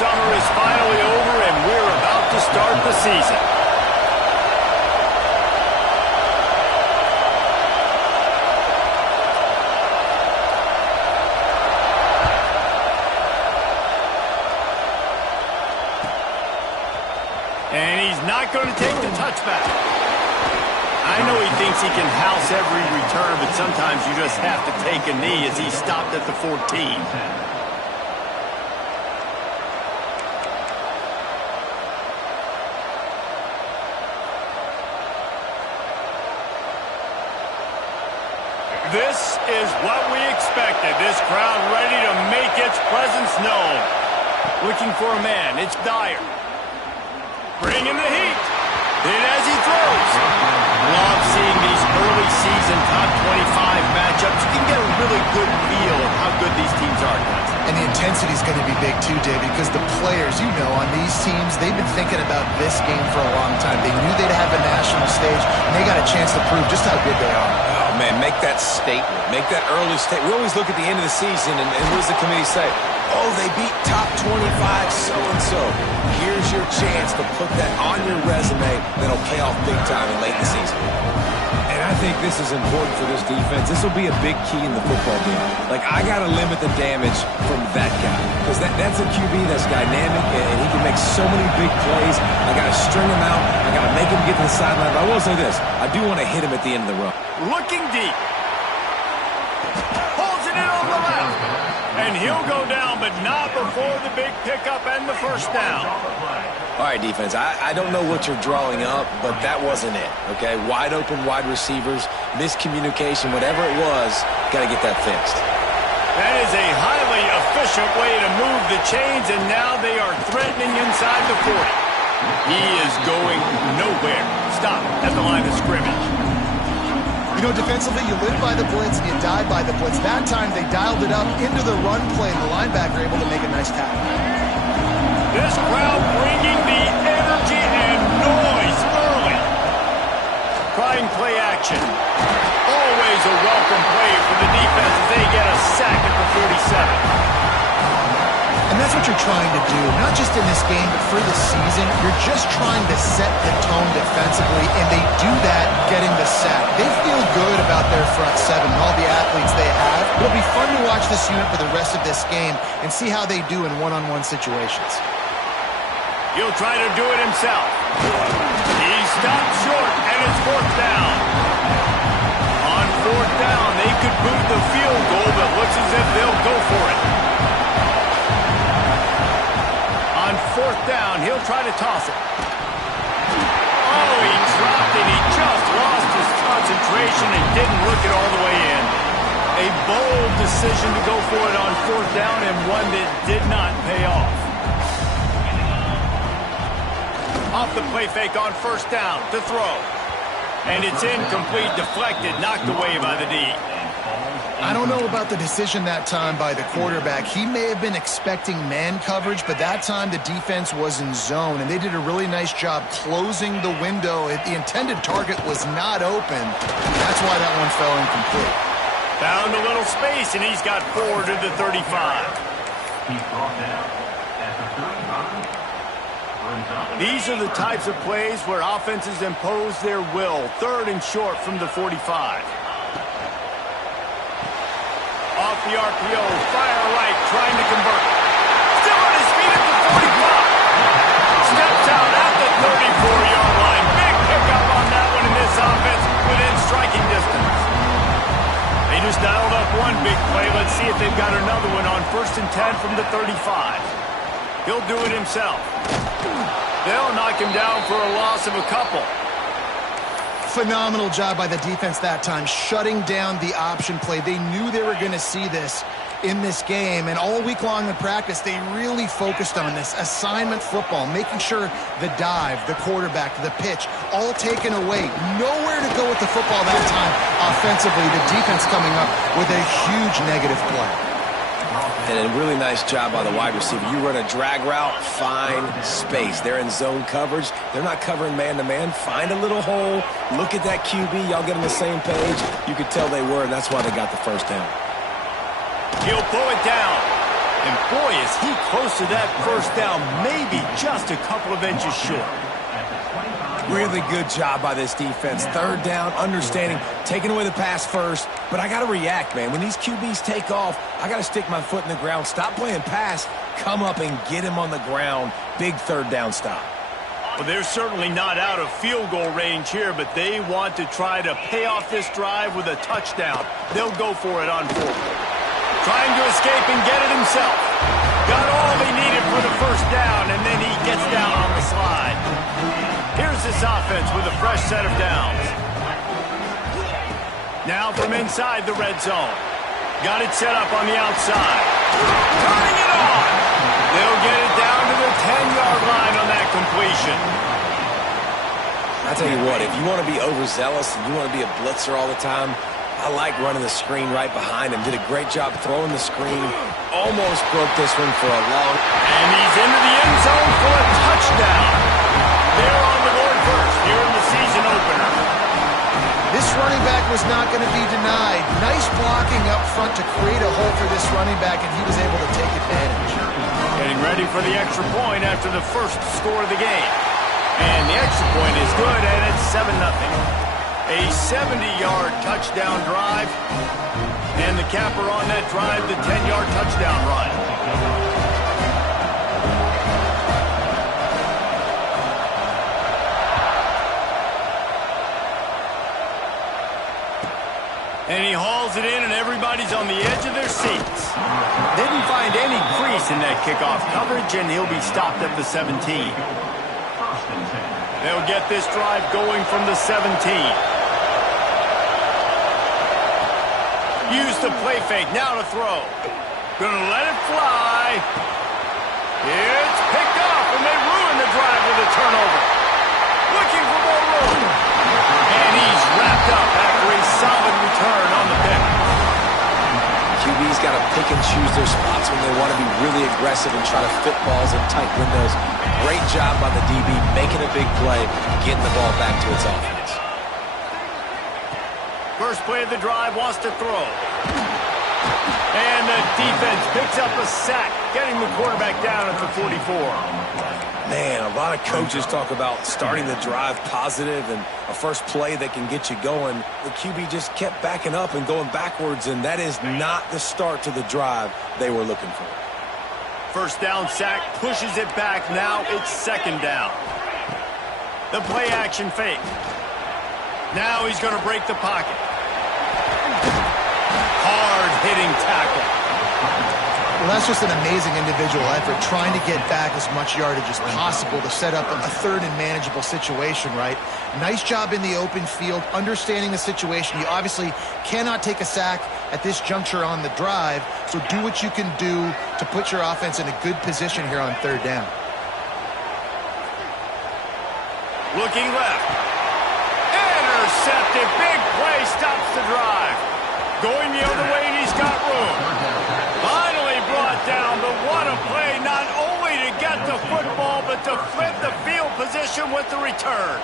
summer is finally over, and we're about to start the season. And he's not going to take the touchback. I know he thinks he can house every return, but sometimes you just have to take a knee as he stopped at the 14. This is what we expected. This crowd ready to make its presence known. Looking for a man. It's Dyer. Bringing the heat. Then as he throws. Love seeing these early season top 25 matchups. You can get a really good feel of how good these teams are, guys. And the intensity is going to be big too, Dave, because the players, you know, on these teams, they've been thinking about this game for a long time. They knew they'd have a national stage, and they got a chance to prove just how good they are. Oh, man, make that statement. Make that early statement. We always look at the end of the season, and what does the committee say? Oh, they beat top 25 so-and-so. Here's your chance to put that on your resume that'll pay off big time in late in the season. And I think this is important for this defense. This will be a big key in the football game. Like, I got to limit the damage from that guy. Because that's a QB that's dynamic, and he can make so many big plays. I got to string him out. I got to make him get to the sideline. But I will say this. I do want to hit him at the end of the run. Looking deep. Holds it in on the left. And he'll go down, but not before the big pickup and the first down. All right, defense, I don't know what you're drawing up, but that wasn't it, okay? Wide open wide receivers, miscommunication, whatever it was, got to get that fixed. That is a highly efficient way to move the chains, and now they are threatening inside the 40. He is going nowhere. Stop at the line of scrimmage. You know, defensively, you live by the blitz and you die by the blitz. That time, they dialed it up into the run play, and the linebacker able to make a nice tackle. This crowd bringing the energy and noise early. Trying play action. Always a welcome play for the defense as they get a sack at the 47. And that's what you're trying to do, not just in this game, but for the season. You're just trying to set the tone defensively, and they do that getting the sack. They feel good about their front seven and all the athletes they have. It'll be fun to watch this unit for the rest of this game and see how they do in one-on-one situations. He'll try to do it himself. He stopped short, and it's fourth down. On fourth down, they could boot the field goal, but looks as if they'll go for it. On fourth down, he'll try to toss it. Oh, he dropped it. He just lost his concentration and didn't look it all the way in. A bold decision to go for it on fourth down, and one that did not pay off. Off the play fake on first down to throw. And it's incomplete, deflected, knocked away by the D. I don't know about the decision that time by the quarterback. He may have been expecting man coverage, but that time the defense was in zone, and they did a really nice job closing the window. The intended target was not open. That's why that one fell incomplete. Found a little space, and he's got 4 to the 35. He's brought down at the 35. These are the types of plays where offenses impose their will. 3rd and short from the 45. Off the RPO, fire right, trying to convert. Still on his feet at the 45. Steps out at the 34-yard line. Big pickup on that one in this offense within striking distance. They just dialed up one big play. Let's see if they've got another one on 1st and 10 from the 35. He'll do it himself. They'll knock him down for a loss of a couple. Phenomenal job by the defense that time, shutting down the option play. They knew they were going to see this in this game, and all week long in practice, they really focused on this assignment football, making sure the dive, the quarterback, the pitch, all taken away. Nowhere to go with the football that time offensively. The defense coming up with a huge negative play. And a really nice job by the wide receiver. You run a drag route, find space. They're in zone coverage. They're not covering man-to-man. Find a little hole. Look at that QB. Y'all get on the same page. You could tell they were, and that's why they got the first down. He'll pull it down. And boy, is he close to that first down, maybe just a couple of inches short. Really good job by this defense. Third down, understanding, taking away the pass first. But I got to react, man. When these QBs take off, I got to stick my foot in the ground, stop playing pass, come up and get him on the ground. Big third down stop. Well, they're certainly not out of field goal range here, but they want to try to pay off this drive with a touchdown. They'll go for it on fourth. Trying to escape and get it himself. Got all he needed for the first down, and then he gets down on the slide. Here's this offense with a fresh set of downs. Now from inside the red zone. Got it set up on the outside. Turning it on. They'll get it down to the 10-yard line on that completion. I tell you what, if you want to be overzealous and you want to be a blitzer all the time, I like running the screen right behind him. Did a great job throwing the screen. Almost broke this one for a long. And he's into the end zone for a touchdown. They're on the board first here in the season opener. This running back was not going to be denied. Nice blocking up front to create a hole for this running back, and he was able to take advantage. Getting ready for the extra point after the first score of the game. And the extra point is good, and it's 7-0. A 70-yard touchdown drive. And the capper on that drive, the 10-yard touchdown run. And he hauls it in, and everybody's on the edge of their seats. Didn't find any crease in that kickoff coverage, and he'll be stopped at the 17. They'll get this drive going from the 17. Use the play fake, now to throw. Gonna let it fly. It's picked off, and they ruin the drive with a turnover. Looking for more room. And he's wrapped up after a solid return on the pick. QB's got to pick and choose their spots when they want to be really aggressive and try to fit balls in tight windows. Great job by the DB, making a big play, getting the ball back to its offense. First play of the drive, wants to throw. And the defense picks up a sack, getting the quarterback down at the 44. Man, a lot of coaches talk about starting the drive positive and a first play that can get you going. The QB just kept backing up and going backwards, and that is not the start to the drive they were looking for. First down sack, pushes it back. Now it's second down. The play action fake. Now he's going to break the pocket. Hard-hitting tackle. Well, that's just an amazing individual effort, trying to get back as much yardage as possible to set up a third and manageable situation, right? Nice job in the open field, understanding the situation. You obviously cannot take a sack at this juncture on the drive, so do what you can do to put your offense in a good position here on third down. Looking left. Intercepted. Big play stops the drive. Going the other way, and he's got room. Finally brought down, but what a play, not only to get the football, but to flip the field position with the return.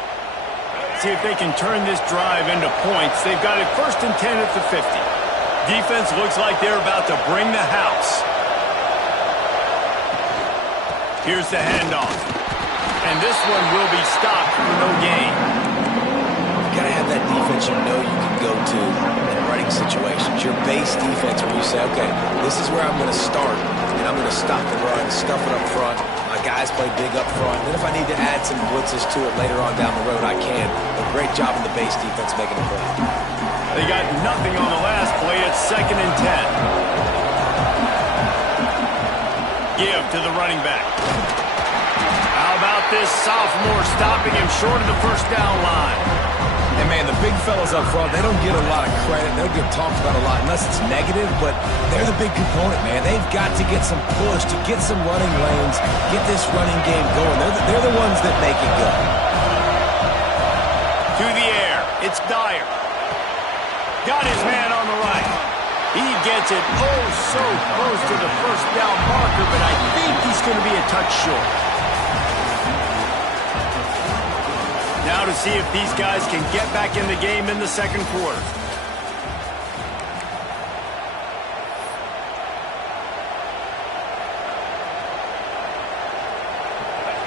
See if they can turn this drive into points. They've got it first and 10 at the 50. Defense looks like they're about to bring the house. Here's the handoff. And this one will be stopped for no gain. You gotta have that defense you know you can go to in running situations. Your base defense where you say, okay, this is where I'm going to start, and I'm going to stop the run, stuff it up front. My guys play big up front. Then if I need to add some blitzes to it later on down the road, I can. But great job in the base defense making a play. They got nothing on the last play. It's second and 10. Give to the running back. How about this sophomore stopping him short of the first down line? And, man, the big fellas up front, they don't get a lot of credit. They don't get talked about a lot unless it's negative, but they're the big component, man. They've got to get some push, to get some running lanes, get this running game going. They're the ones that make it go. To the air. It's Dyer. Got his man on the right. He gets it oh so close to the first down marker, but I think he's going to be a touch short. Now to see if these guys can get back in the game in the second quarter.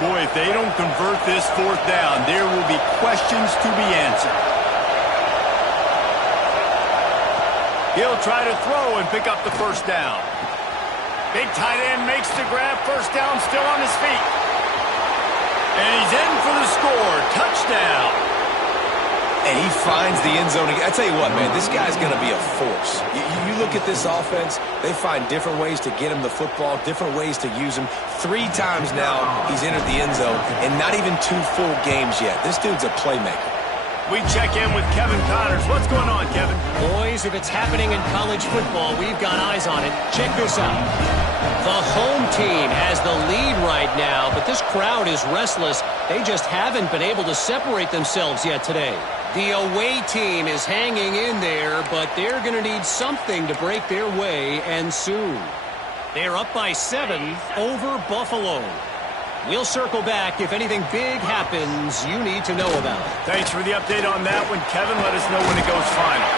Boy, if they don't convert this fourth down, there will be questions to be answered. He'll try to throw and pick up the first down. Big tight end makes the grab. First down, still on his feet. And he's in for the score. Touchdown. And he finds the end zone again. I tell you what, man, this guy's going to be a force. You look at this offense, they find different ways to get him the football, different ways to use him. 3 times now he's entered the end zone, and not even 2 full games yet. This dude's a playmaker. We check in with Kevin Connors. What's going on, Kevin? Boys, if it's happening in college football, we've got eyes on it. Check this out. The home team has the lead right now, but this crowd is restless. They just haven't been able to separate themselves yet today. The away team is hanging in there, but they're going to need something to break their way, and soon. They're up by 7 over Buffalo. We'll circle back if anything big happens you need to know about. Thanks for the update on that one, Kevin. Let us know when it goes final.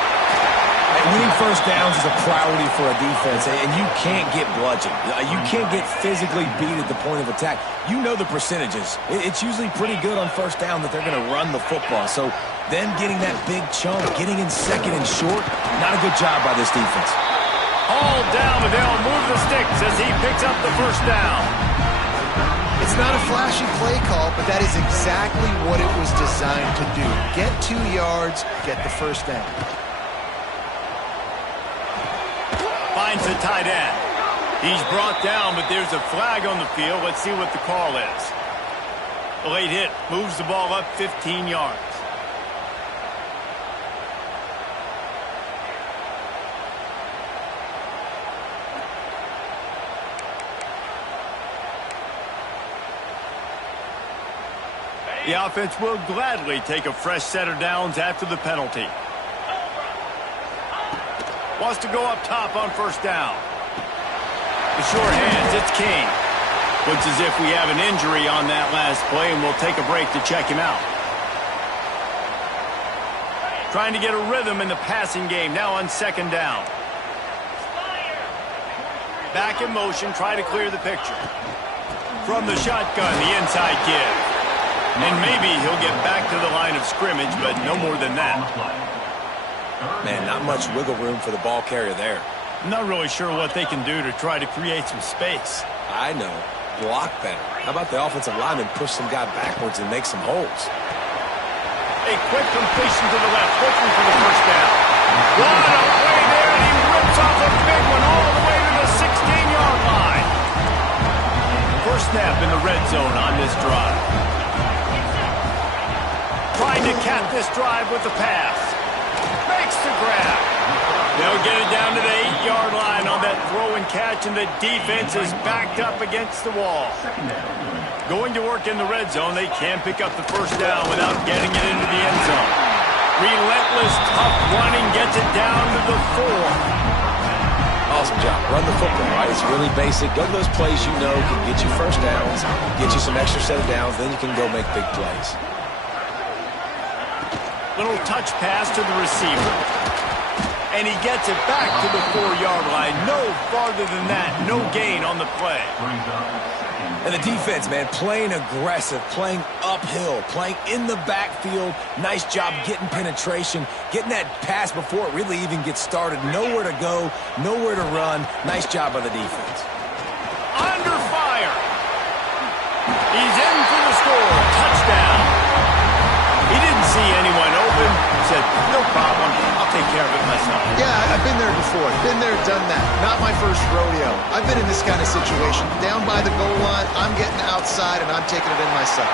And winning first downs is a priority for a defense, and you can't get bludgeoned. You can't get physically beat at the point of attack. You know the percentages. It's usually pretty good on first down that they're going to run the football. So then getting that big chunk, getting in second and short, not a good job by this defense. All down, but they'll move the sticks as he picks up the first down. It's not a flashy play call, but that is exactly what it was designed to do. Get 2 yards, get the first down. Finds the tight end. He's brought down, but there's a flag on the field. Let's see what the call is. A late hit moves the ball up 15 yards. The offense will gladly take a fresh set of downs after the penalty. Wants to go up top on first down. The short hands, it's King. Looks as if we have an injury on that last play, and we'll take a break to check him out. Trying to get a rhythm in the passing game, now on second down. Back in motion, try to clear the picture. From the shotgun, the inside give. And maybe he'll get back to the line of scrimmage, but no more than that. Man, not much wiggle room for the ball carrier there. I'm not really sure what they can do to try to create some space. I know. Block better. How about the offensive lineman push some guy backwards and make some holes? A quick completion to the left, looking for the first down. What a play there, and he rips off a big one all the way to the 16-yard line. First snap in the red zone on this drive. Trying to cap this drive with the pass. Makes the grab. They'll get it down to the 8-yard line on that throw and catch, and the defense is backed up against the wall. Going to work in the red zone, they can pick up the first down without getting it into the end zone. Relentless, tough running gets it down to the 4. Awesome job. Run the football, right? It's really basic. Go to those plays you know can get you first downs, get you some extra set of downs, then you can go make big plays. Little touch pass to the receiver. And he gets it back to the 4-yard line. No farther than that. No gain on the play. And the defense, man, playing aggressive, playing uphill, playing in the backfield. Nice job getting penetration, getting that pass before it really even gets started. Nowhere to go, nowhere to run. Nice job by the defense. Under fire. He's in for the score. Touchdown. He didn't see anyone open. Said, no problem. I'll take care of it myself. Yeah, I've been there before. Been there, done that. Not my first rodeo. I've been in this kind of situation. Down by the goal line, I'm getting outside, and I'm taking it in myself.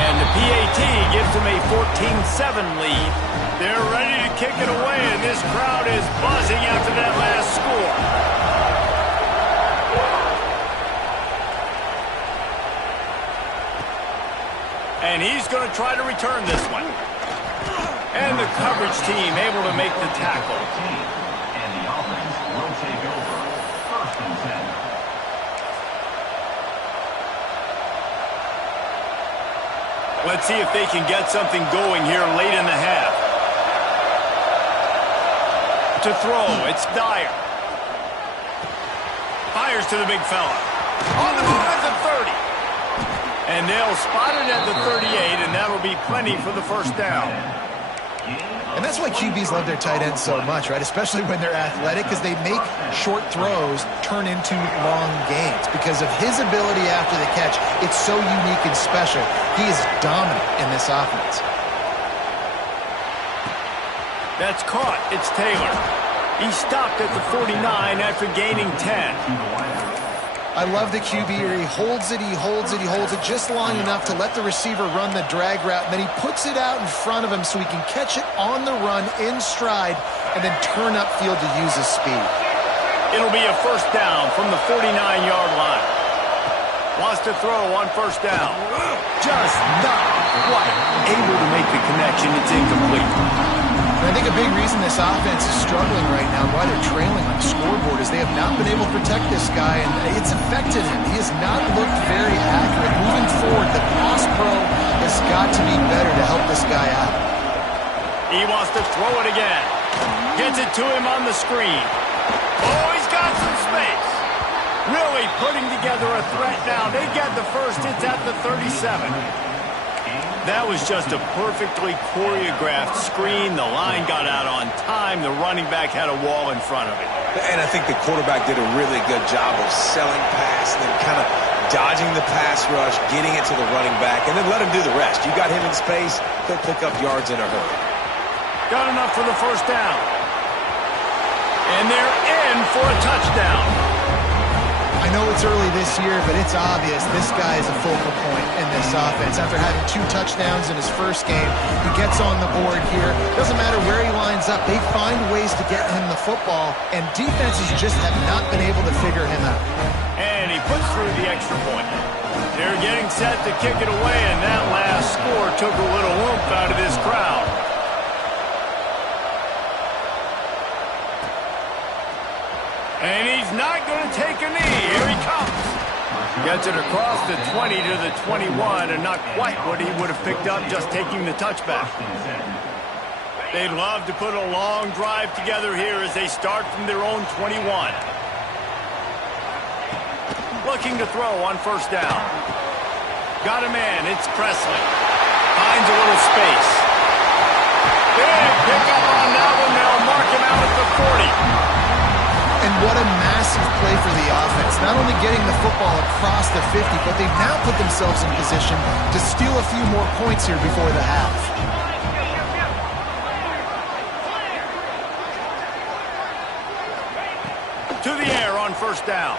And the PAT gives them a 14-7 lead. They're ready to kick it away, and this crowd is buzzing after that last score. And he's going to try to return this one. And the coverage team able to make the tackle. And the offense will take over. First and 10. Let's see if they can get something going here late in the half. To throw, it's Dyer. Fires to the big fella. On the move at the 30. And they'll spot it at the 38, and that'll be plenty for the first down. And that's why QBs love their tight ends so much, right? Especially when they're athletic, because they make short throws turn into long gains. Because of his ability after the catch, it's so unique and special. He is dominant in this offense. That's caught. It's Taylor. He stopped at the 49 after gaining 10. I love the QB here. He holds it, he holds it, he holds it just long enough to let the receiver run the drag route, and then he puts it out in front of him so he can catch it on the run in stride and then turn upfield to use his speed. It'll be a first down from the 49-yard line. Wants to throw on first down. Just not quite able to make the connection. It's incomplete. And I think a big reason this offense is struggling right now, why they're trailing on the scoreboard, is they have not been able to protect this guy, and it's affected him. He has not looked very accurate. Moving forward, the pass pro has got to be better to help this guy out. He wants to throw it again. Gets it to him on the screen. Oh, he's got some space. Really putting together a threat now. They get the first. It's at the 37. That was just a perfectly choreographed screen. The line got out on time. The running back had a wall in front of it. And I think the quarterback did a really good job of selling pass and then kind of dodging the pass rush, getting it to the running back, and then let him do the rest. You got him in space, he'll pick up yards in a hurry. Got enough for the first down. And they're in for a touchdown. I know it's early this year, but it's obvious this guy is a focal point in this offense. After having 2 touchdowns in his first game, he gets on the board here. Doesn't matter where he lines up, they find ways to get him the football, and defenses just have not been able to figure him out. And he puts through the extra point. They're getting set to kick it away, and that last score took a little oomph out of this crowd. And he's not going to take a knee. Here he comes. Gets it across the 20 to the 21, and not quite what he would have picked up just taking the touchback. They'd love to put a long drive together here as they start from their own 21. Looking to throw on first down. Got a man. It's Presley. Finds a little space. Big pickup on that one. They'll mark him out at the 40. And what a massive play for the offense. Not only getting the football across the 50, but they've now put themselves in position to steal a few more points here before the half. To the air on first down.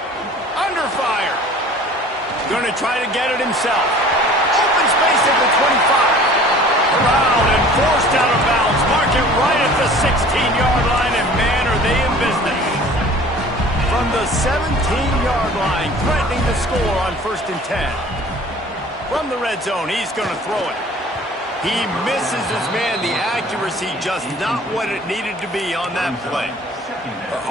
Under fire. Going to try to get it himself. Open space at the 25. Around and forced out of bounds. Mark it right at the 16-yard line, and man, are they in business. From the 17-yard line, threatening to score on 1st and 10. From the red zone, he's going to throw it. He misses his man. The accuracy just not what it needed to be on that play.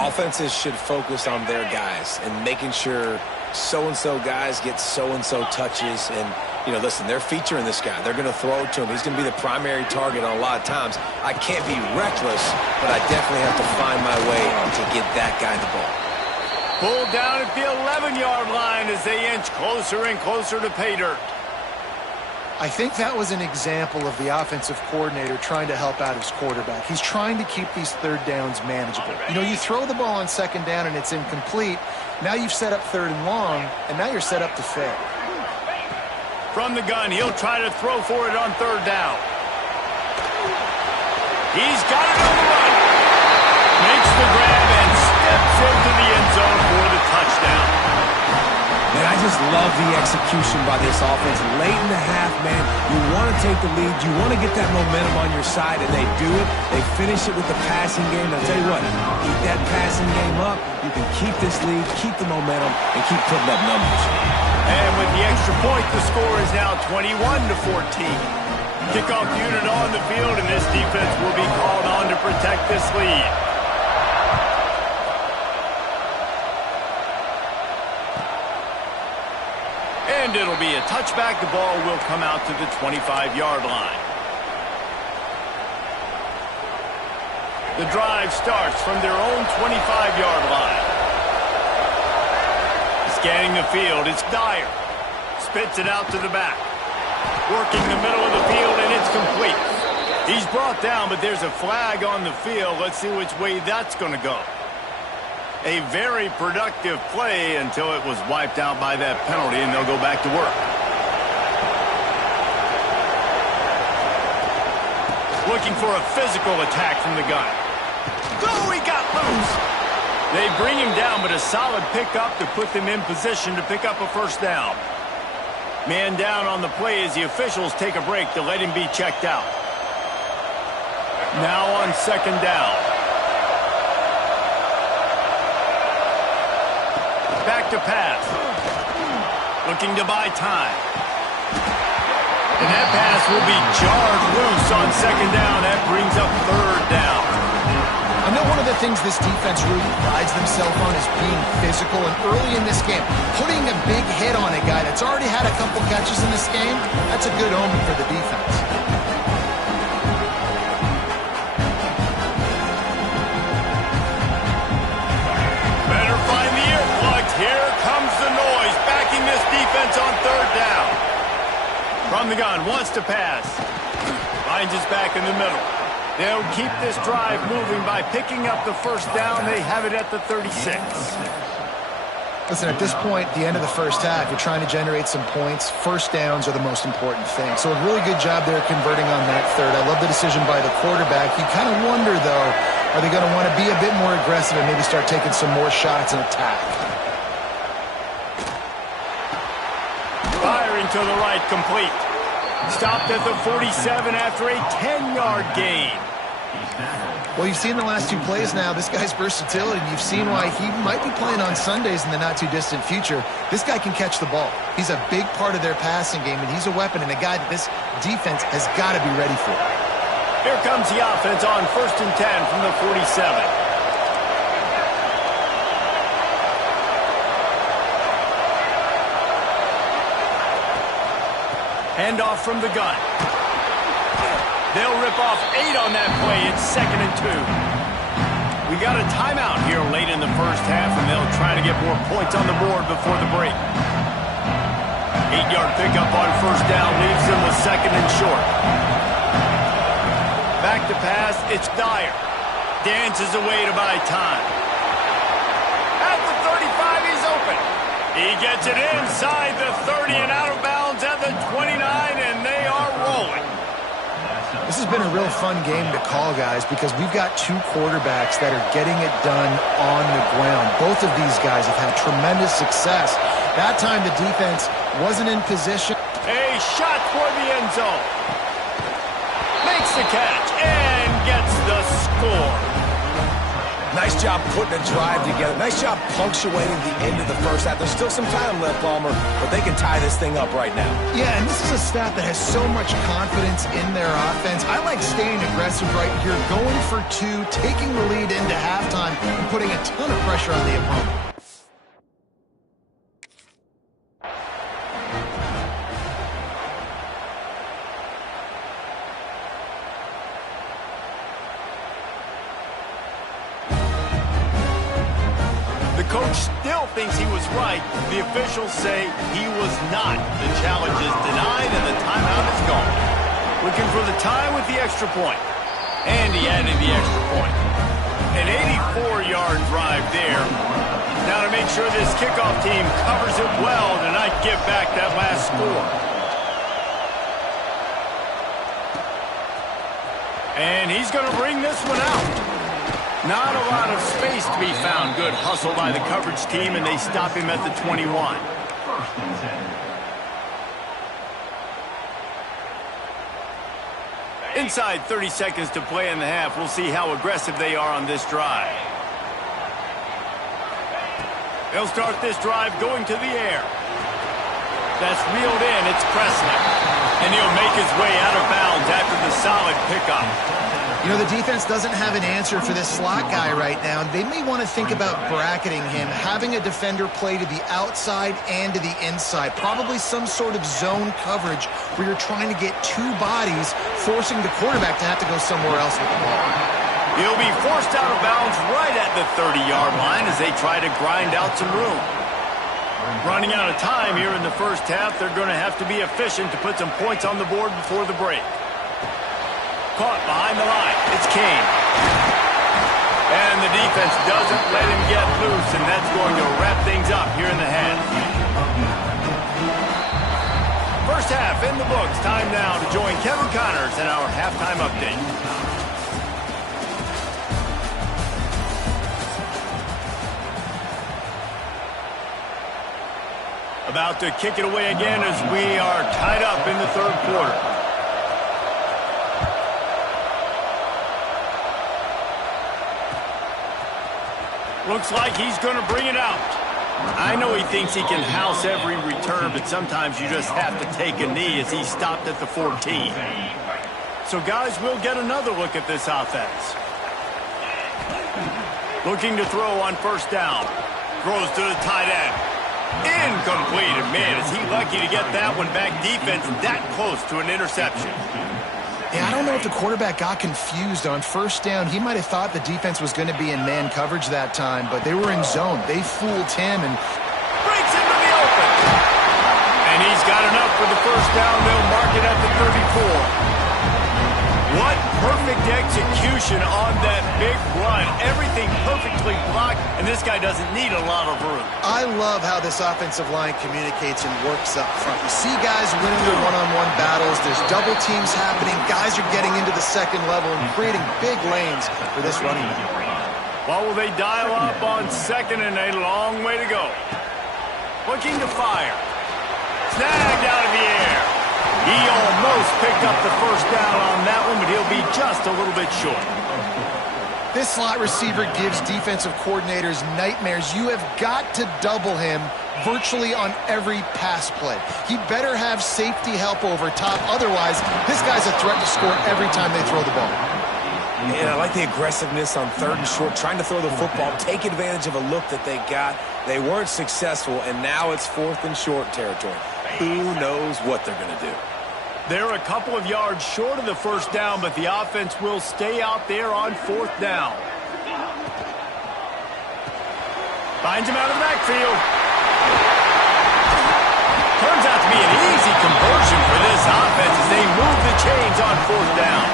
Offenses should focus on their guys and making sure so-and-so guys get so-and-so touches. And, you know, listen, they're featuring this guy. They're going to throw it to him. He's going to be the primary target on a lot of times. I can't be reckless, but I definitely have to find my way to get that guy the ball. Pulled down at the 11-yard line as they inch closer and closer to pay dirt. I think that was an example of the offensive coordinator trying to help out his quarterback. He's trying to keep these third downs manageable. You know, you throw the ball on second down and it's incomplete. Now you've set up 3rd and long, and now you're set up to fail. From the gun, he'll try to throw for it on 3rd down. He's got it on the run. Makes the grab and steps into the end zone for the touchdown. Man, I just love the execution by this offense. Late in the half, man, you want to take the lead. You want to get that momentum on your side, and they do it. They finish it with the passing game. I'll tell you what, keep that passing game up. You can keep this lead, keep the momentum, and keep putting up numbers. And with the extra point, the score is now 21-14. Kickoff unit on the field, and this defense will be called on to protect this lead. And it'll be a touchback. The ball will come out to the 25-yard line. The drive starts from their own 25-yard line. Scanning the field, it's Dyer. spits it out to the back. Working the middle of the field, and it's complete. He's brought down, but there's a flag on the field. Let's see which way that's going to go. A very productive play until it was wiped out by that penalty, and they'll go back to work. Looking for a physical attack from the gun. Oh, he got loose. They bring him down, but a solid pickup to put them in position to pick up a first down. Man down on the play as the officials take a break to let him be checked out. Now on second down. Back to pass. Looking to buy time. And that pass will be jarred loose on second down. That brings up third down. I know one of the things this defense really prides themselves on is being physical, and early in this game, putting a big hit on a guy that's already had a couple catches in this game, that's a good omen for the defense. Better find the earplugs. Here comes the noise, backing this defense on third down. From the gun, wants to pass. Finds his back in the middle. They'll keep this drive moving by picking up the first down. They have it at the 36. Listen, at this point, the end of the first half, you're trying to generate some points. First downs are the most important thing. So a really good job there converting on that third. I love the decision by the quarterback. You kind of wonder, though, are they going to want to be a bit more aggressive and maybe start taking some more shots and attack? Firing to the right, complete. Stopped at the 47 after a 10-yard gain. Well, you've seen the last two plays now. This guy's versatility, and you've seen why he might be playing on Sundays in the not-too-distant future. This guy can catch the ball. He's a big part of their passing game, and he's a weapon and a guy that this defense has got to be ready for. Here comes the offense on 1st and 10 from the 47. Handoff from the gun. They'll rip off 8 on that play. It's 2nd and 2. We got a timeout here late in the first half, and they'll try to get more points on the board before the break. 8-yard pickup on first down leaves them with 2nd and short. Back to pass, it's Dyer. Dances away to buy time. At the 35, he's open. He gets it inside the 30 and out of bounds at the 29, and they are rolling. This has been a real fun game to call, guys, because we've got two quarterbacks that are getting it done on the ground. Both of these guys have had tremendous success. That time the defense wasn't in position. A shot toward the end zone. Makes the catch and gets the score. Nice job putting a drive together. Nice job punctuating the end of the first half. There's still some time left, Palmer, but they can tie this thing up right now. Yeah, and this is a staff that has so much confidence in their offense. I like staying aggressive right here, going for 2, taking the lead into halftime, and putting a ton of pressure on the opponent. Coach still thinks he was right. The officials say he was not. The challenge is denied and the timeout is gone. Looking for the tie with the extra point. And he added the extra point. An 84-yard drive there. Now to make sure this kickoff team covers it well to not give back that last score. And he's going to bring this one out. Not a lot of space to be found. Good hustle by the coverage team, and they stop him at the 21. Inside 30 seconds to play in the half. We'll see how aggressive they are on this drive. They'll start this drive going to the air. That's reeled in. It's Presley. And he'll make his way out of bounds after the solid pickup. You know, the defense doesn't have an answer for this slot guy right now. They may want to think about bracketing him, having a defender play to the outside and to the inside. Probably some sort of zone coverage where you're trying to get 2 bodies, forcing the quarterback to have to go somewhere else with the ball. He'll be forced out of bounds right at the 30-yard line as they try to grind out some room. Running out of time here in the first half. They're going to have to be efficient to put some points on the board before the break. Caught behind the line. It's Kane. And the defense doesn't let him get loose, and that's going to wrap things up here in the half. First half in the books. Time now to join Kevin Connors in our halftime update. About to kick it away again as we are tied up in the third quarter. Looks like he's going to bring it out. I know he thinks he can house every return, but sometimes you just have to take a knee as he stopped at the 14. So, guys, we'll get another look at this offense. Looking to throw on first down. Throws to the tight end. Incomplete. And, man, is he lucky to get that one back. Defense that close to an interception. Yeah, I don't know if the quarterback got confused on first down. He might have thought the defense was going to be in man coverage that time, but they were in zone. They fooled him and breaks into the open. And he's got enough for the first down. They'll mark it at the 34. What perfect execution on that big run. Everything perfectly blocked, and this guy doesn't need a lot of room. I love how this offensive line communicates and works up front. You see guys winning their one-on-one battles. There's double teams happening. Guys are getting into the second level and creating big lanes for this running back. Well, will they dial up on second and a long way to go? Looking to fire. Snagged out of the air. He almost picked up the first down on that one, but he'll be just a little bit short. This slot receiver gives defensive coordinators nightmares. You have got to double him virtually on every pass play. He better have safety help over top. Otherwise, this guy's a threat to score every time they throw the ball. And I like the aggressiveness on third and short, trying to throw the football, take advantage of a look that they got. They weren't successful, and now it's fourth and short territory. Who knows what they're going to do? They're a couple of yards short of the first down, but the offense will stay out there on fourth down. Finds him out of the backfield. Turns out to be an easy conversion for this offense as they move the chains on fourth down.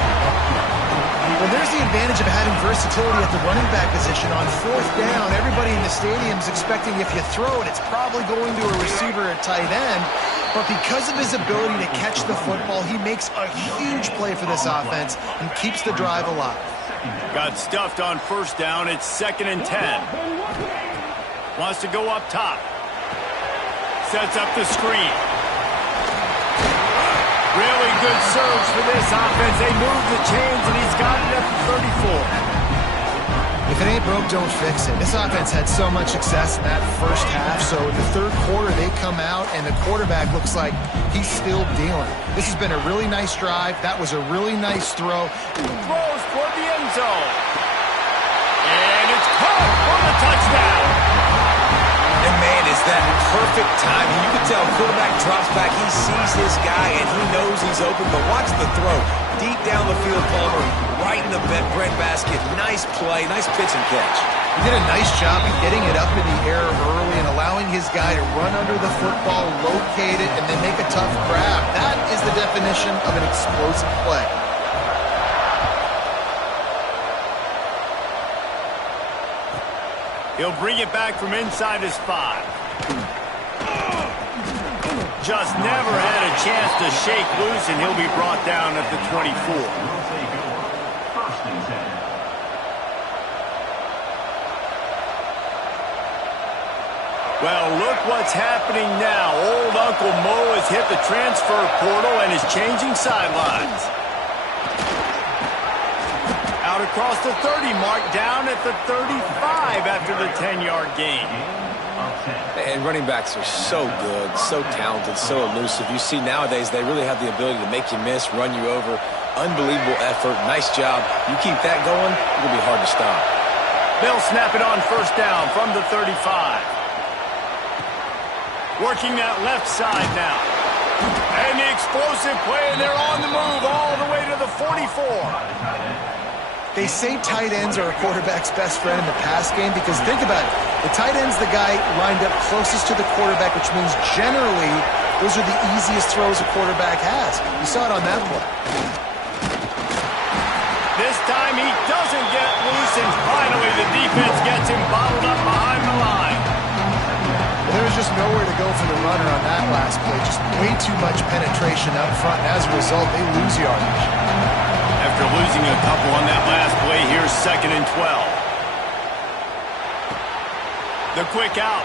Well, there's the advantage of having versatility at the running back position. On fourth down, everybody in the stadium is expecting if you throw it, it's probably going to a receiver at tight end. But because of his ability to catch the football, he makes a huge play for this offense and keeps the drive alive. Got stuffed on first down. It's 2nd and 10. Wants to go up top. Sets up the screen. Really good surge for this offense. They move the chains, and he's got it at the 34. If it ain't broke, don't fix it. This offense had so much success in that first half, so in the third quarter they come out and the quarterback looks like he's still dealing. This has been a really nice drive. That was a really nice throw. Throws toward the end zone. And it's caught for the touchdown. And man, is that perfect timing. You can tell quarterback drops back. He sees his guy, and he knows he's open. But watch the throw. Deep down the field, Palmer, right in the breadbasket. Nice play, nice pitch and catch. He did a nice job of getting it up in the air early and allowing his guy to run under the football, locate it, and then make a tough grab. That is the definition of an explosive play. He'll bring it back from inside his 5. Just never had a chance to shake loose, and he'll be brought down at the 24. Well, look what's happening now. Old Uncle Mo has hit the transfer portal and is changing sidelines. Out across the 30 mark, down at the 35 after the 10-yard gain. And running backs are so good, so talented, so elusive. You see nowadays they really have the ability to make you miss, run you over. Unbelievable effort. Nice job. You keep that going, it'll be hard to stop. They'll snap it on first down from the 35. Working that left side now. And the explosive play, and they're on the move all the way to the 44. They say tight ends are a quarterback's best friend in the pass game because think about it. The tight end's the guy lined up closest to the quarterback, which means generally those are the easiest throws a quarterback has. You saw it on that play. This time he doesn't get loose, and finally the defense gets him bottled up behind the line. There was just nowhere to go for the runner on that last play. Just way too much penetration up front, and as a result, they lose yardage. After losing a couple on that last play, here's 2nd and 12. The quick out.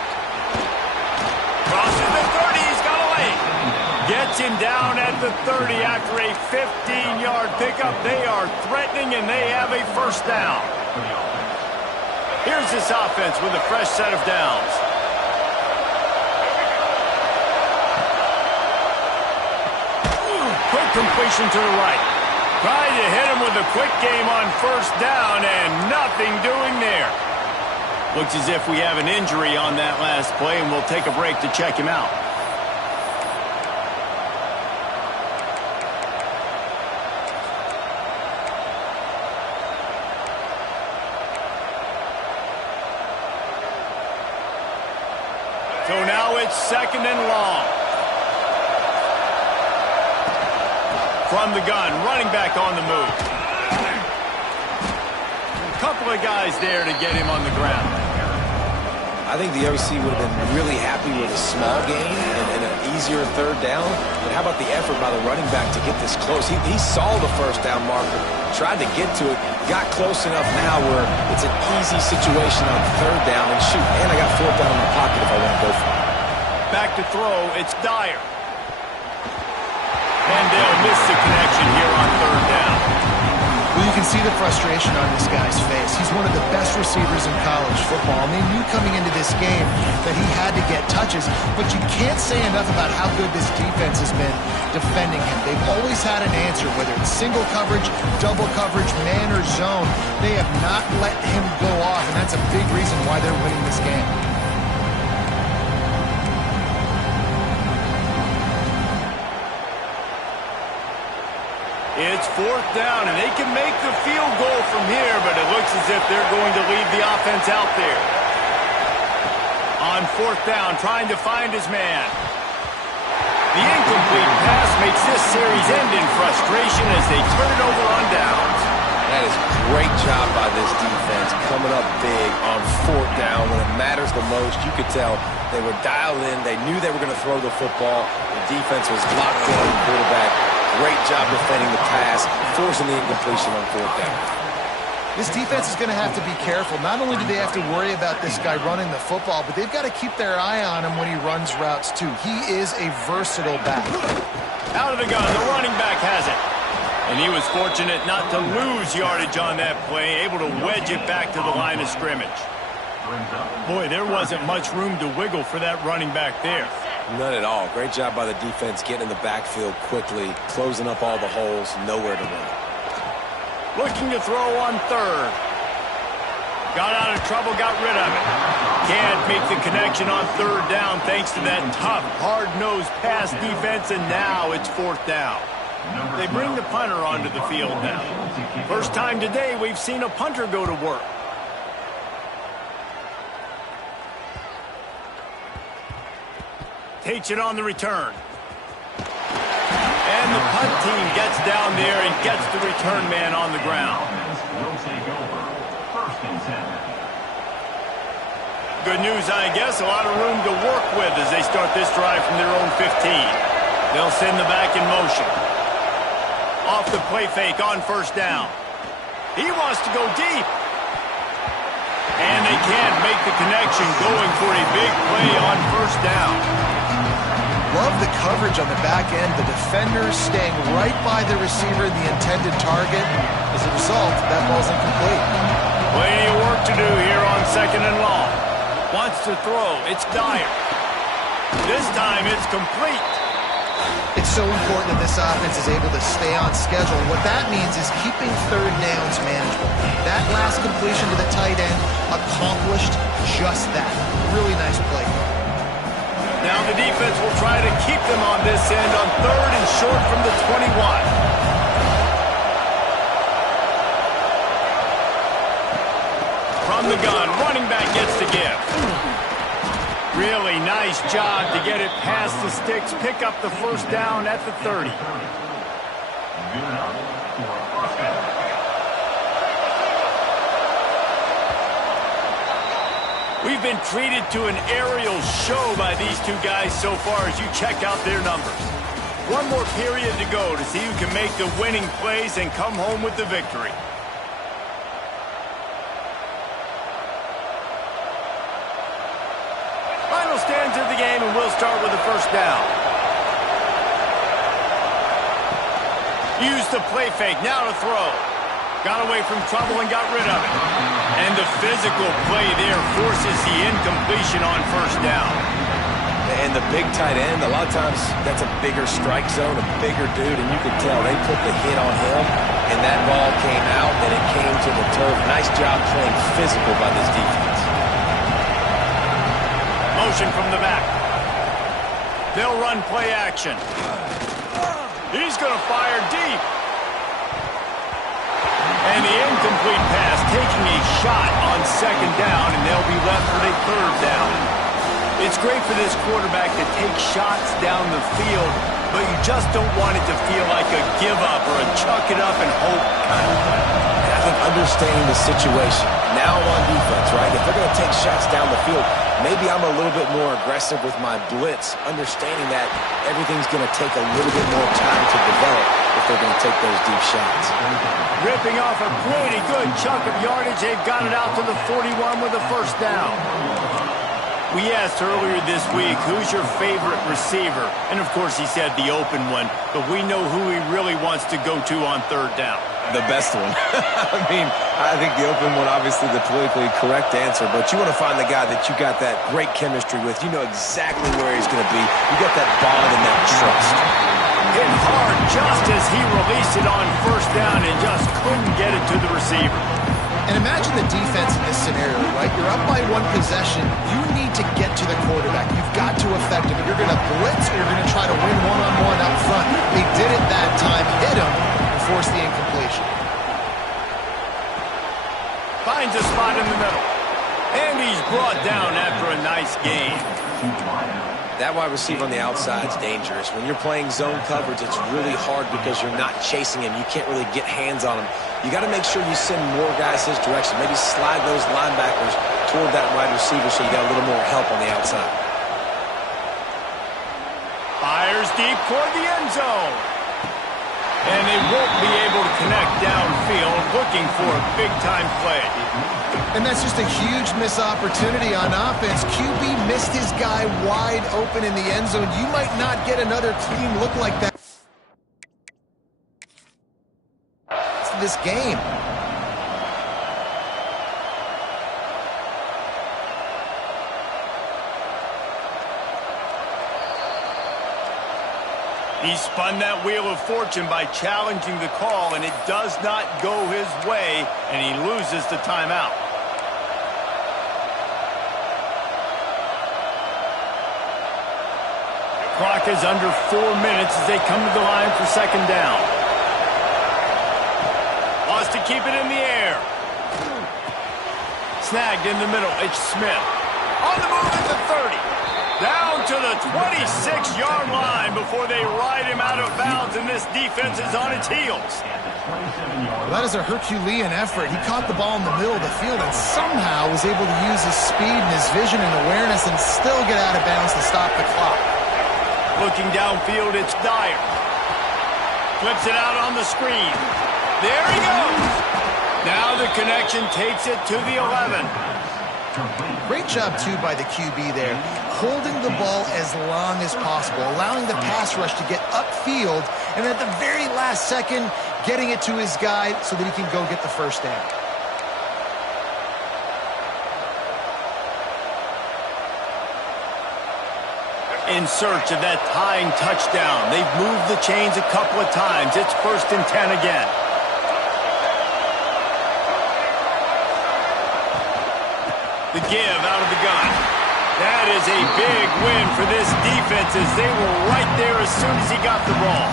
Crosses the 30, he's got a lane. Gets him down at the 30 after a 15-yard pickup. They are threatening, and they have a first down. Here's this offense with a fresh set of downs. Quick completion to the right. Tried to hit him with a quick game on first down, and nothing doing there. Looks as if we have an injury on that last play, and we'll take a break to check him out. So now it's 2nd and long. From the gun, running back on the move. A couple of guys there to get him on the ground. I think the OC would have been really happy with a small gain and an easier third down. But how about the effort by the running back to get this close? He saw the first down marker, tried to get to it, got close enough now where it's an easy situation on third down and shoot. And I got 4th down in my pocket if I want to go for it. Back to throw, it's Dyer. And they'll miss the connection here on third down. Well, you can see the frustration on this guy's face. He's one of the best receivers in college football, and they knew coming into this game that he had to get touches, but you can't say enough about how good this defense has been defending him. They've always had an answer, whether it's single coverage, double coverage, man or zone. They have not let him go off, and that's a big reason why they're winning this game. It's 4th down, and they can make the field goal from here, but it looks as if they're going to leave the offense out there. On 4th down, trying to find his man. The incomplete pass makes this series end in frustration as they turn it over on downs. That is a great job by this defense, coming up big on 4th down when it matters the most. You could tell they were dialed in. They knew they were going to throw the football. The defense was locked in on the quarterback. Great job defending the pass, forcing the incompletion on 4th down. This defense is going to have to be careful. Not only do they have to worry about this guy running the football, but they've got to keep their eye on him when he runs routes too. He is a versatile back. Out of the gun, the running back has it. And he was fortunate not to lose yardage on that play, able to wedge it back to the line of scrimmage. Boy, there wasn't much room to wiggle for that running back there. None at all. Great job by the defense getting in the backfield quickly, closing up all the holes, nowhere to run. Looking to throw on 3rd. Got out of trouble, got rid of it. Can't make the connection on 3rd down thanks to that tough, hard-nosed pass defense, and now it's 4th down. They bring the punter onto the field now. First time today we've seen a punter go to work. Takes it on the return. And the punt team gets down there and gets the return man on the ground. Good news, I guess. A lot of room to work with as they start this drive from their own 15. They'll send the back in motion. Off the play fake on 1st down. He wants to go deep. And they can't make the connection, going for a big play on 1st down. Love the coverage on the back end. The defenders staying right by the receiver, the intended target. As a result, that ball's incomplete. Plenty of work to do here on 2nd and long. Wants to throw. It's Dyer. This time it's complete. It's so important that this offense is able to stay on schedule. What that means is keeping 3rd downs manageable. That last completion to the tight end accomplished just that. Really nice play. Now the defense will try to keep them on this end on 3rd and short from the 21. from the gun. Running back gets the give. Really nice job to get it past the sticks. Pick up the first down at the 30. Good enough for a first down. We've been treated to an aerial show by these two guys so far as you check out their numbers. One more period to go to see who can make the winning plays and come home with the victory. Final stands of the game, and we'll start with the first down. Used the play fake, now to throw. Got away from trouble and got rid of it. And the physical play there forces the incompletion on first down. And the big tight end, a lot of times that's a bigger strike zone, a bigger dude, and you can tell they put the hit on him, and that ball came out, and it came to the turf. Nice job playing physical by this defense. Motion from the back. They'll run play action. He's going to fire deep. And the incomplete pass taking a shot on second down, and they'll be left with a third down. It's great for this quarterback to take shots down the field, but you just don't want it to feel like a give-up or a chuck it up and hope kind of play. And I think understanding the situation, now on defense, right? If they're going to take shots down the field, maybe I'm a little bit more aggressive with my blitz, understanding that everything's going to take a little bit more time to develop if they're going to take those deep shots. Ripping off a pretty good chunk of yardage. They've got it out to the 41 with a first down. We asked earlier this week, who's your favorite receiver? And, of course, he said the open one, but we know who he really wants to go to on third down. The best one. I mean, I think the open one, obviously the politically correct answer, but you want to find the guy that you got that great chemistry with. You know exactly where he's going to be. You got that bond and that trust. Hit hard just as he released it on first down and just couldn't get it to the receiver. And imagine the defense in this scenario, right? You're up by one possession. You need to get to the quarterback. You've got to affect him. You're going to blitz or you're going to try to win one-on-one up front. They did it that time, hit him, and forced the incompletion. Finds a spot in the middle. And he's brought down after a nice gain. That wide receiver on the outside is dangerous. When you're playing zone coverage, it's really hard because you're not chasing him. You can't really get hands on him. You got to make sure you send more guys his direction. Maybe slide those linebackers toward that wide receiver so you got a little more help on the outside. Fires deep toward the end zone. And they won't be able to connect downfield, looking for a big-time play. And that's just a huge missed opportunity on offense. QB missed his guy wide open in the end zone. You might not get another clean look like that this game. He spun that wheel of fortune by challenging the call, and it does not go his way, and he loses the timeout. The clock is under 4 minutes as they come to the line for second down. Wants to keep it in the air. Snagged in the middle. It's Smith. On the move at the 30. Down to the 26-yard line before they ride him out of bounds, and this defense is on its heels. Well, that is a Herculean effort. He caught the ball in the middle of the field and somehow was able to use his speed and his vision and awareness and still get out of bounds to stop the clock. Looking downfield, it's Dyer. Flips it out on the screen. There he goes. Now the connection takes it to the 11. Great job, too, by the QB there, holding the ball as long as possible, allowing the pass rush to get upfield, and at the very last second, getting it to his guy so that he can go get the first down. In search of that tying touchdown. They've moved the chains a couple of times. It's 1st and 10 again. The give out of the gun. That is a big win for this defense as they were right there as soon as he got the ball.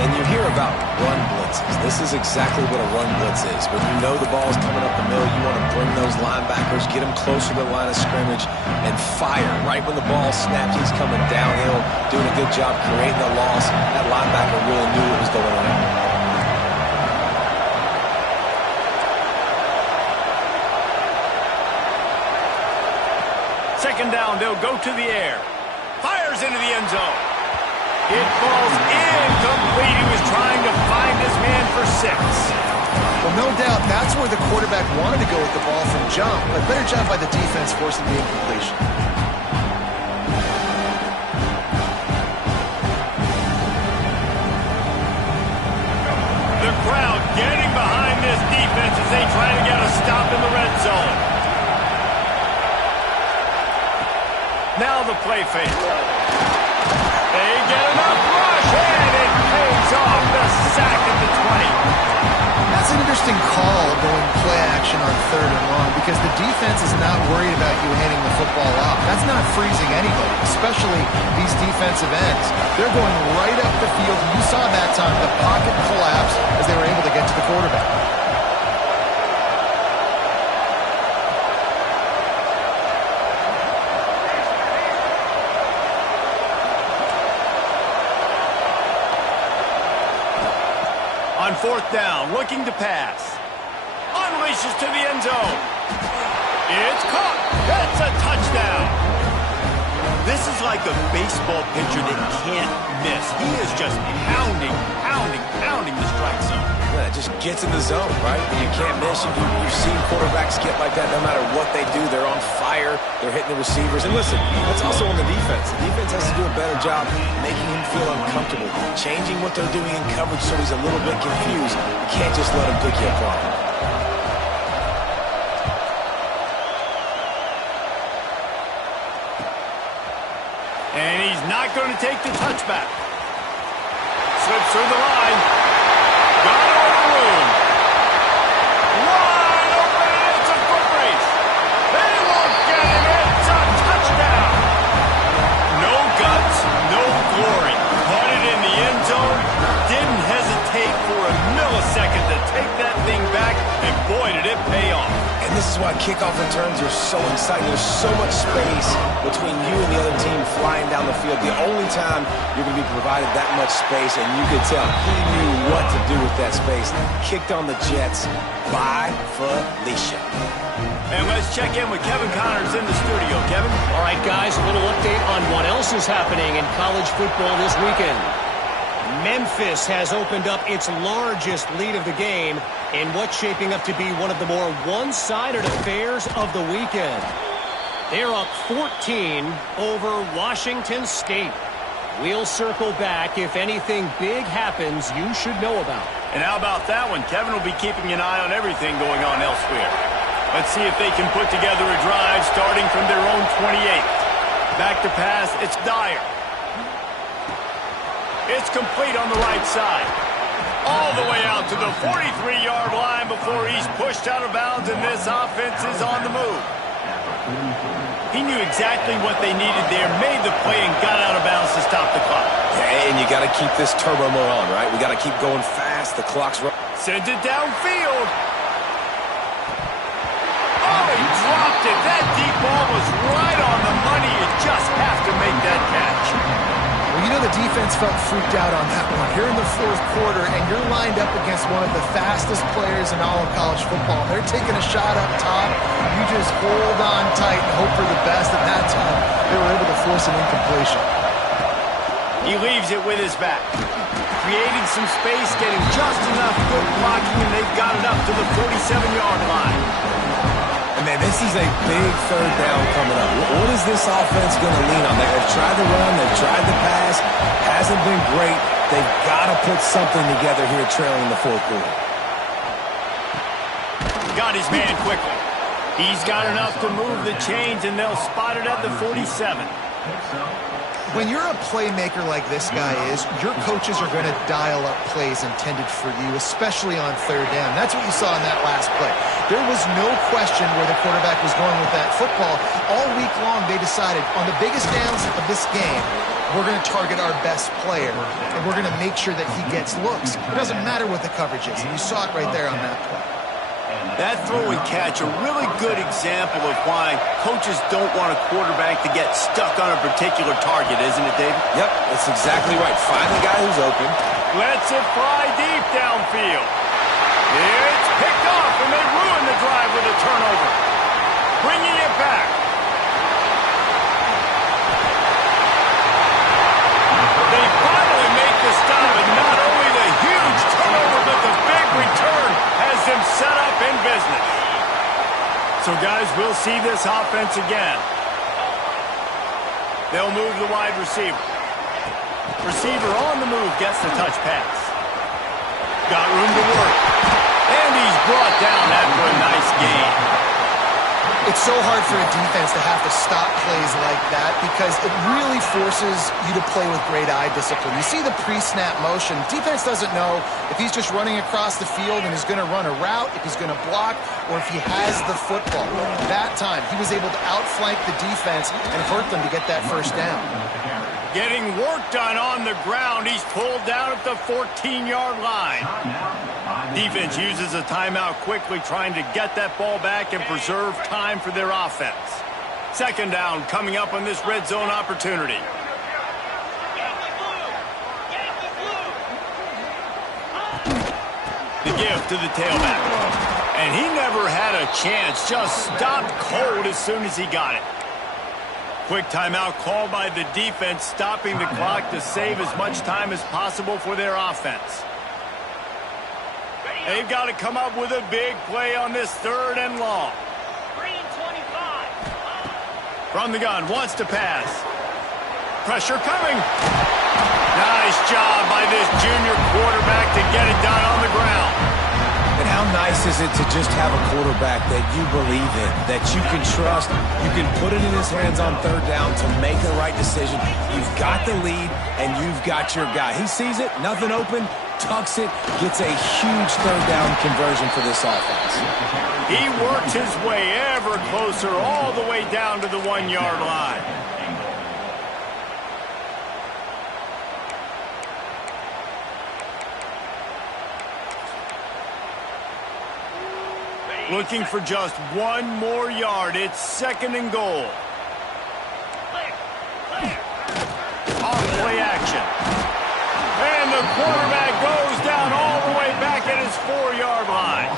And you hear about run blitzes. This is exactly what a run blitz is. When you know the ball's coming up the middle, you want to bring those linebackers, get them closer to the line of scrimmage, and fire. Right when the ball snaps, he's coming downhill, doing a good job creating the loss. That linebacker really knew what was going on. Second down, they'll go to the air. Fires into the end zone. It falls incomplete. He was trying to find his man for 6. Well, no doubt that's where the quarterback wanted to go with the ball from jump, but better job by the defense forcing the incompletion. The crowd getting behind this defense as they try to get a stop in the red zone. Now the play fake. They get enough rush, and it pays off. The sack at the 20. That's an interesting call going play action on 3rd and long because the defense is not worried about you handing the football off. That's not freezing anybody, especially these defensive ends. They're going right up the field. You saw that time the pocket collapse as they were able to get to the quarterback. On 4th down, looking to pass. Unleashes to the end zone. It's caught. That's a touchdown. This is like a baseball pitcher that can't miss. He is just pounding the strike zone. Yeah, it just gets in the zone, right? You can't miss. You've seen quarterbacks get like that no matter what they do. They're on fire. They're hitting the receivers. And listen, that's also on the defense. The defense has to do a better job making him feel uncomfortable, changing what they're doing in coverage so he's a little bit confused. You can't just let him pick you apart. And he's not going to take the touchback. Slips through the line. Got over the room. Wide open. It's a foot race. They won't get him. It's a touchdown. No guts, no glory. Put it in the end zone. Didn't hesitate for a millisecond to take that thing back. And boy, did it pay off. And this is why kickoff returns are so exciting. There's so much space between you and the other team flying down the field. The only time you're going to be provided that much space, and you could tell he knew what to do with that space. Kicked on the Jets by Felicia. And let's check in with Kevin Connors in the studio. Kevin? All right, guys, a little update on what else is happening in college football this weekend. Memphis has opened up its largest lead of the game in what's shaping up to be one of the more one-sided affairs of the weekend. They're up 14 over Washington State. We'll circle back if anything big happens you should know about. And how about that one? Kevin will be keeping an eye on everything going on elsewhere. Let's see if they can put together a drive starting from their own 28th. Back to pass, it's Dyer. It's complete on the right side. All the way out to the 43-yard line before he's pushed out of bounds, and this offense is on the move. He knew exactly what they needed there, made the play, and got out of bounds to stop the clock. Yeah, and you got to keep this turbo mode on, right? We got to keep going fast. The clock's running. Sends it downfield. Oh, he dropped it. That deep ball was right on the money. You just have to make that catch. Well, you know the defense felt freaked out on that one. You're in the 4th quarter, and you're lined up against one of the fastest players in all of college football. They're taking a shot up top. You just hold on tight and hope for the best. At that time, they were able to force an incompletion. He leaves it with his back. Creating some space, getting just enough good blocking, and they've got it up to the 47-yard line. And man, this is a big 3rd down coming up. What is this offense going to lean on? They've tried to run, they've tried to pass. Hasn't been great. They've got to put something together here trailing the 4th quarter. Got his man quickly. He's got enough to move the chains, and they'll spot it at the 47. when you're a playmaker like this guy is, your coaches are going to dial up plays intended for you, especially on third down. That's what you saw in that last play. There was no question where the quarterback was going with that football. All week long, they decided on the biggest downs of this game, we're going to target our best player, and we're going to make sure that he gets looks. It doesn't matter what the coverage is, and you saw it right there on that play. That throw and catch, a really good example of why coaches don't want a quarterback to get stuck on a particular target, isn't it, David? Yep, that's exactly right. Find the guy who's open. Lets it fly deep downfield. It's picked off, and they ruin the drive with a turnover. Bringing it back. They finally make the stop, and not only the huge turnover, but the big return has them set up in business. So, guys, we'll see this offense again. They'll move the wide receiver. Receiver on the move gets the touch pass. Got room to work. And he's brought down after a nice gain. It's so hard for a defense to have to stop plays like that because it really forces you to play with great eye discipline. You see the pre-snap motion. Defense doesn't know if he's just running across the field and is going to run a route, if he's going to block, or if he has the football. That time, he was able to outflank the defense and hurt them to get that first down. Getting work done on the ground. He's pulled down at the 14-yard line. Defense uses a timeout quickly, trying to get that ball back and preserve time for their offense. Second down coming up on this red zone opportunity. The give to the tailback. And he never had a chance. Just stopped cold as soon as he got it. Quick timeout called by the defense, stopping the clock to save as much time as possible for their offense. They've got to come up with a big play on this third and long. From the gun, wants to pass. Pressure coming. Nice job by this junior quarterback to get it done on the ground. And how nice is it to just have a quarterback that you believe in, that you can trust, you can put it in his hands on third down to make the right decision. You've got the lead, and you've got your guy. He sees it, nothing open, tucks it, gets a huge third down conversion for this offense. He worked his way ever closer all the way down to the 1-yard line. Looking for just one more yard. It's second and goal. Off play action. And the quarterback goes down all the way back at his 4-yard line.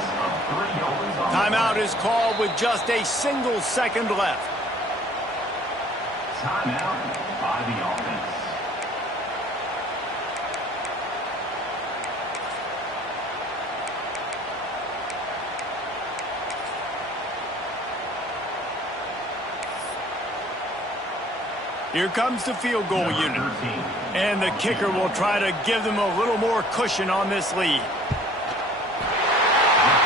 Timeout is called with just a single second left. Timeout by the offense. Here comes the field goal unit. And the kicker will try to give them a little more cushion on this lead.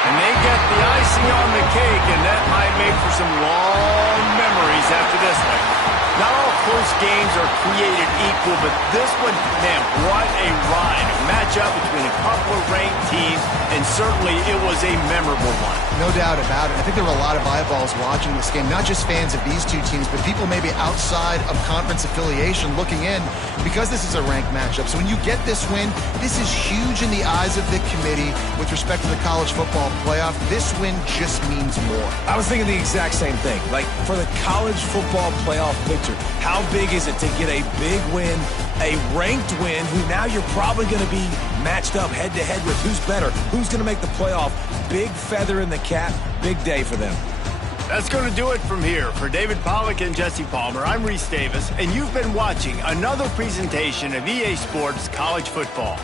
And they get the icing on the cake, and that might make for some long memories after this one. Not all close games are created equal, but this one, man, what a ride. A matchup between a couple of ranked teams, and certainly it was a memorable one. No doubt about it. I think there were a lot of eyeballs watching this game, not just fans of these two teams, but people maybe outside of conference affiliation looking in because this is a ranked matchup. So when you get this win, this is huge in the eyes of the committee with respect to the college football playoff. This win just means more. I was thinking the exact same thing. Like, for the college football playoff picture, how big is it to get a big win, a ranked win, who now you're probably going to be matched up head-to-head with who's better, who's going to make the playoff. Big feather in the cap, big day for them. That's going to do it from here. For David Pollack and Jesse Palmer, I'm Reese Davis, and you've been watching another presentation of EA Sports College Football.